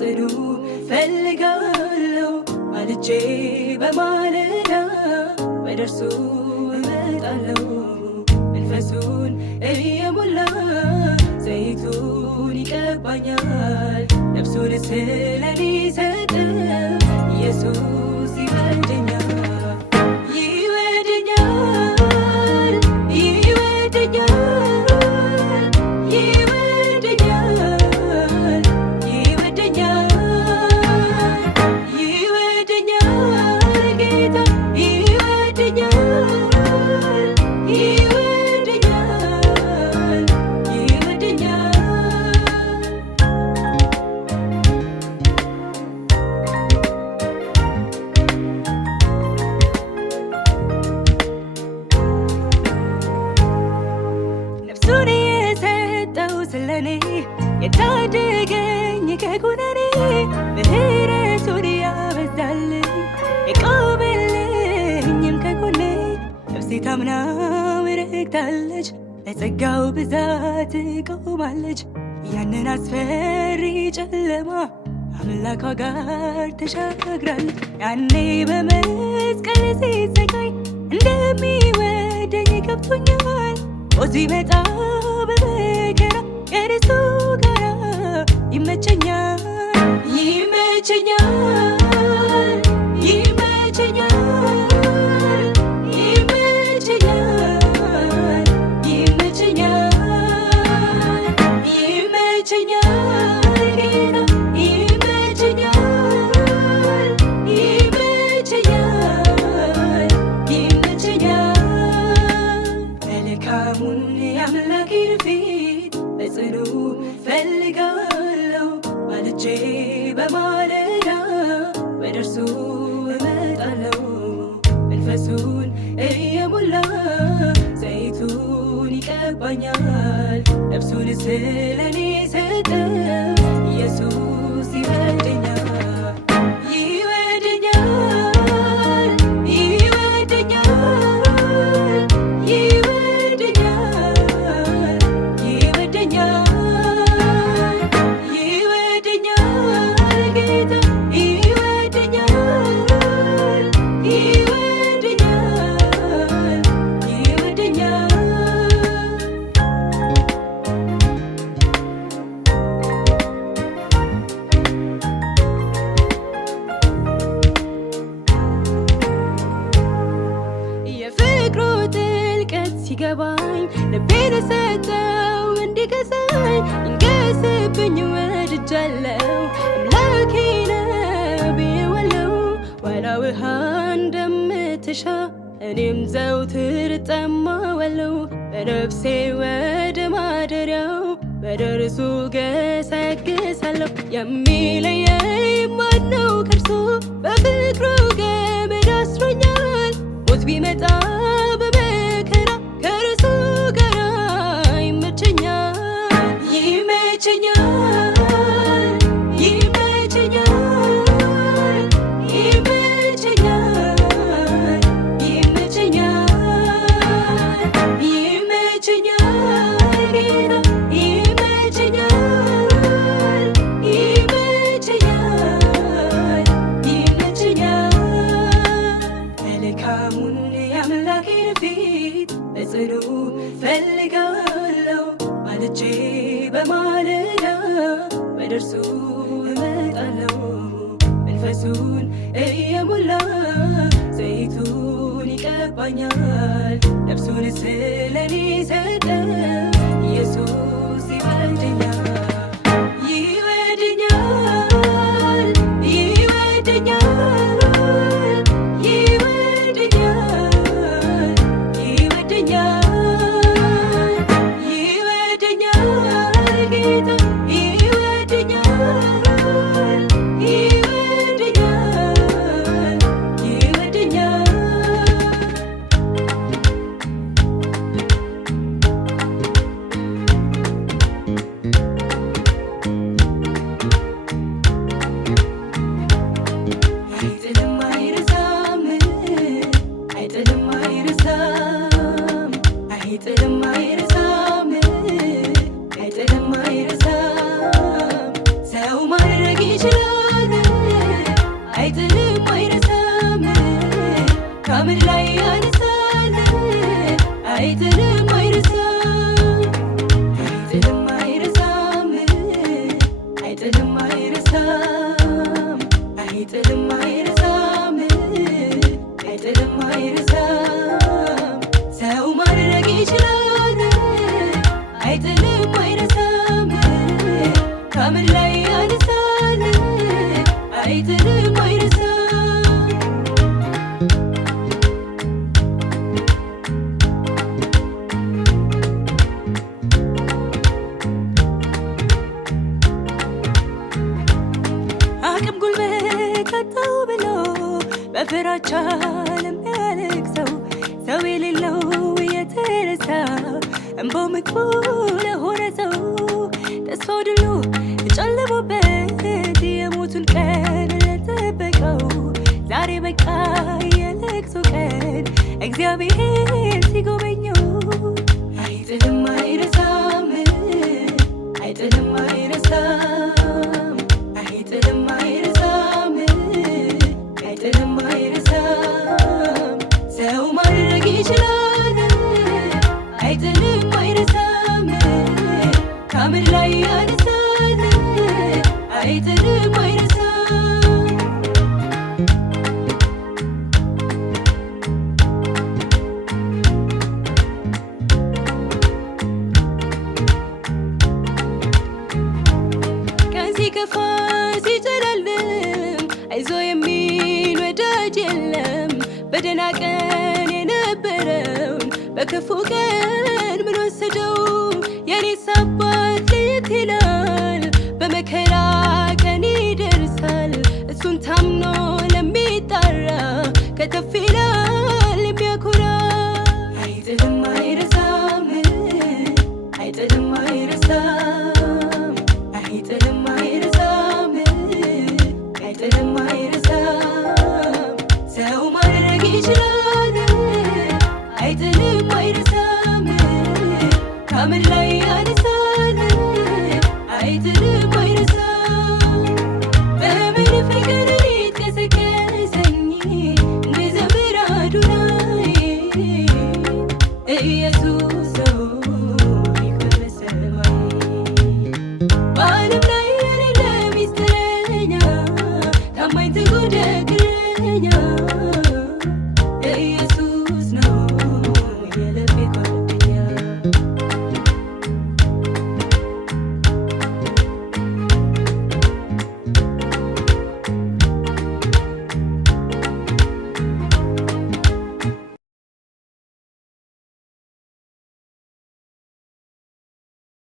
በጽኑ ፈልጋለሁ ማልጄ በማለዳ ወደርሱ እመጣለሁ መንፈሱን እየሞላ ዘይቱን ይቀባኛል ነፍሱን ስለኔ ሰጠ ኢየሱስ ይወደኛል የታደገኝ ከኩነኔ ምህረቱን ያበዛልኝ የቆመልኝም ከጎኔ ነፍሴ ታምናው ረክታለች ለጸጋው ብዛት ቆማለች ያንን አስፈሪ ጨለማ አምላኳ ጋር ተሻግራለች ያኔ በመስቀል ሲሰቃይ እንደሚወደኝ ገብቶኛል ሞት ቢመጣ በመከራ ከእርሱ ጋር ይመቸኛል ይመቸኛል ይመቸኛል ይመቸኛል ይመቸኛል ይመቸኛል ጌታ ይመቸኛል ይመቸኛል ይመቸኛል መልካሙን የአምላኬን ፊት በጽኑ ፈልጋለሁ ማልጄ በማለዳ ወደርሱ እመጣለሁ መንፈሱን እየሞላ ዘይቱን ይቀባኛል ነፍሱን ስለኔ ሰጠ ኢየሱስ ይወደኛል ሲገባኝ ልቤን ሰጠው እንዲገዛኝ እንገስብኝ ወድጃለሁ አምላኬ ነው ብዬዋለሁ ዋላ ውሃ እንደምትሻ እኔም ዘውትር እጠማዋለሁ በነፍሴ ወደ ማደሪያው ወደ እርሱ ገሰግሳለሁ የሚለየኝ ማነው ከእርሱ በፍቅሩ ገመድ አስሮኛል ሞት ቢመጣ በጽኑ ፈልጋለሁ ማልጄ በማለዳ ወደርሱ እመጣለሁ መንፈሱን እየሞላ ዘይቱን ይቀባኛል ነፍሱን ስለኔ ሰጠ ኢየሱስ ይወደኛል አልቻለም ያለቅሰው ሰው የሌለው የተረሳ እንባው ምግቡ ለሆነ ሰው ተስፋው ድሉ ጨልሞበት የሞቱን ቀን ለጠበቀው ዛሬ በቃ የለቅሶ ቀን እግዚአብሔር ሲጎበኘው አይጥልም አይረሳም አይጥልም አይረሳም አይጥልም አይረሳም አይጥልም አይረሳም ሰው ማድረግ ይችላል አይጥልም አይረሳም ከምድር ላይ ያነሳል አይጥልም አይረሳም ሲከፋ ሲጨልም አይዞ የሚል ወዳጅ የለም በደህና ቀን የነበረውን በክፉ ቀን ምን ወሰደው የኔስ አባት ለየት ይላል በመከራ ቀን ይደርሳል እሱን ታምኖ ለሚጣራ ከተፍ ይላል የሚያኮራ አይጥልም አይረሳም አይጥልም አይረሳም አይጥልም አይረሳም አይጥልም አይረሳም ሰው ማድረግ ይችላል አይጥልም አይረሳም ከምድር ላይ